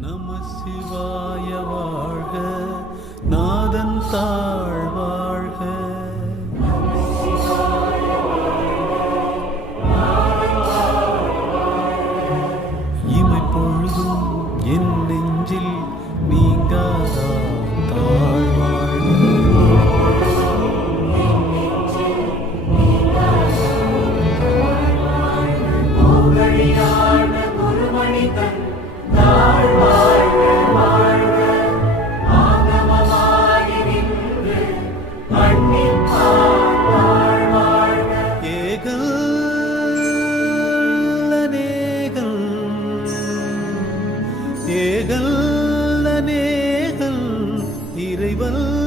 நம சிவாய வாழ்க, நாதன் தாழ் வாழ்க. இமைப்பொழுதும் என் நெஞ்சில் நீங்காதா தாழ் வாழ்க. ஏகல் அநேகல் இறைவன்